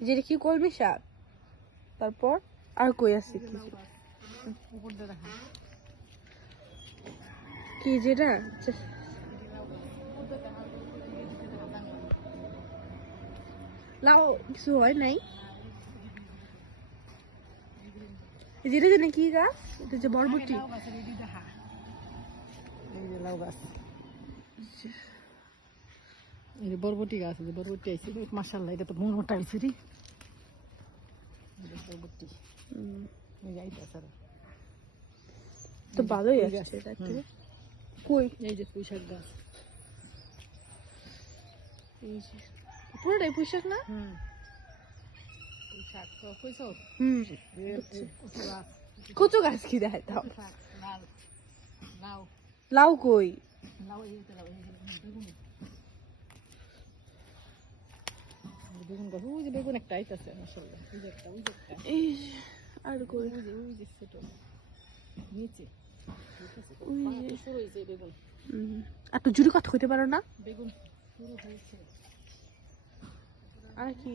যেটা কি কলমি শাক তারপর আর কই আছে কি যেটা লাউ কিছু হয় নাই যেটা যেন কি গাছ এটা যে বরবটি লাউ গাছ এই বরবটি গাছ আছে বরবটি আইছে মাশাআল্লাহ এটা তো মোটা হইছে রে বরবটি এই যাইতা স্যার তো ভালোই আসছে দেখতে কই এই যে পুঁইশাক গাছ এই যে পুরোটাই পুঁইশাক না পুঁইশাক তো কইছো কচু গাছ কি দেখাই দাও লাল লাউ লাউ কই লাউ এই তো লাউ বেগুন গাছ ওই যে বেগুন একটা আইতাছে মাশাআল্লাহ ওই যে একটা এই আর কই ওই যে ছোট নিচে শুরু হয়েছে বেগুন আর তো জুড়ি কথা হইতে পারো না বেগুন শুরু হয়েছে আর কি